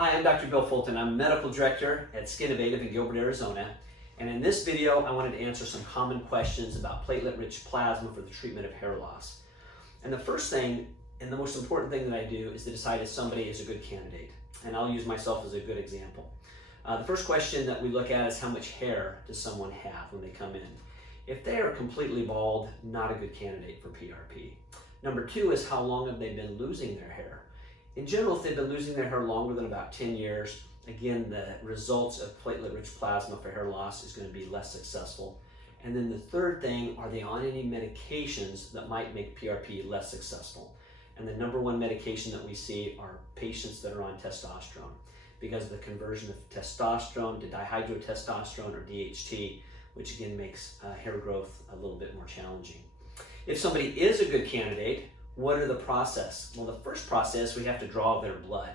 Hi, I'm Dr. Bill Fulton. I'm Medical Director at SKINovative in Gilbert, Arizona. And in this video, I wanted to answer some common questions about platelet-rich plasma for the treatment of hair loss. And the first thing, and the most important thing that I do, is to decide if somebody is a good candidate. And I'll use myself as a good example. The first question that we look at is how much hair does someone have when they come in? If they are completely bald, not a good candidate for PRP. Number two is how long have they been losing their hair? In general, if they've been losing their hair longer than about 10 years, again, the results of platelet-rich plasma for hair loss is going to be less successful. And then the third thing, are they on any medications that might make PRP less successful? And the number one medication that we see are patients that are on testosterone, because of the conversion of testosterone to dihydrotestosterone or DHT, which again makes hair growth a little bit more challenging. If somebody is a good candidate, what are the process? Well, the first process, we have to draw their blood.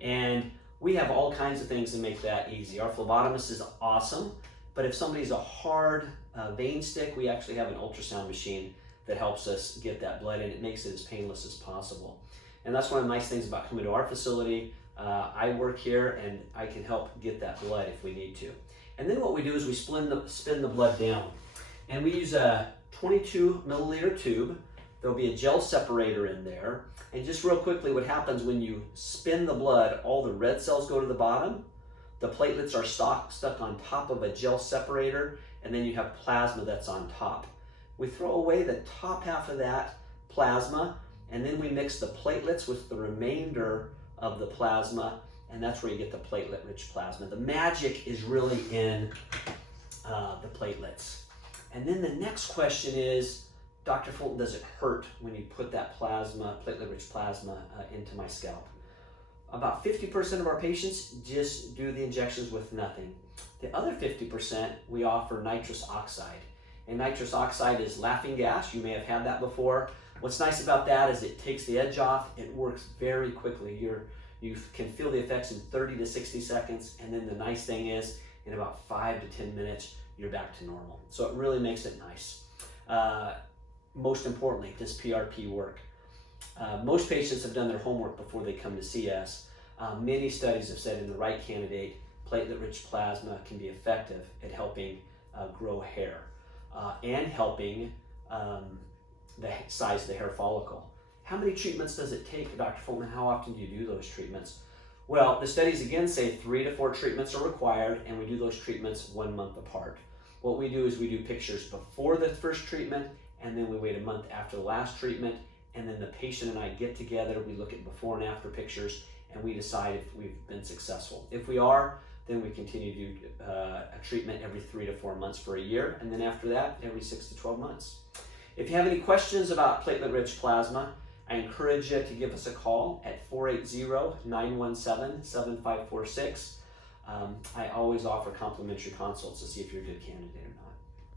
And we have all kinds of things to make that easy. Our phlebotomist is awesome, but if somebody's a hard vein stick, we actually have an ultrasound machine that helps us get that blood in. It makes it as painless as possible. And that's one of the nice things about coming to our facility. I work here and I can help get that blood if we need to. And then what we do is we spin the blood down. And we use a 22 milliliter tube. There'll be a gel separator in there. And just real quickly, what happens when you spin the blood, all the red cells go to the bottom, the platelets are stuck on top of a gel separator, and then you have plasma that's on top. We throw away the top half of that plasma, and then we mix the platelets with the remainder of the plasma, and that's where you get the platelet-rich plasma. The magic is really in the platelets. And then the next question is, Dr. Fulton, does it hurt when you put that plasma, platelet-rich plasma, into my scalp? About 50% of our patients just do the injections with nothing. The other 50%, we offer nitrous oxide. And nitrous oxide is laughing gas. You may have had that before. What's nice about that is it takes the edge off. It works very quickly. You can feel the effects in 30 to 60 seconds. And then the nice thing is, in about 5 to 10 minutes, you're back to normal. So it really makes it nice. Most importantly, does PRP work? Most patients have done their homework before they come to see us. Many studies have said in the right candidate, platelet-rich plasma can be effective at helping grow hair and helping the size of the hair follicle. How many treatments does it take, Dr. Fulton? How often do you do those treatments? Well, the studies again say 3 to 4 treatments are required, and we do those treatments 1 month apart. What we do is we do pictures before the first treatment, and then we wait a month after the last treatment, and then the patient and I get together, we look at before and after pictures, and we decide if we've been successful. If we are, then we continue to do a treatment every 3 to 4 months for a year, and then after that, every 6 to 12 months. If you have any questions about platelet-rich plasma, I encourage you to give us a call at 480-917-7546. I always offer complimentary consults to see if you're a good candidate or not.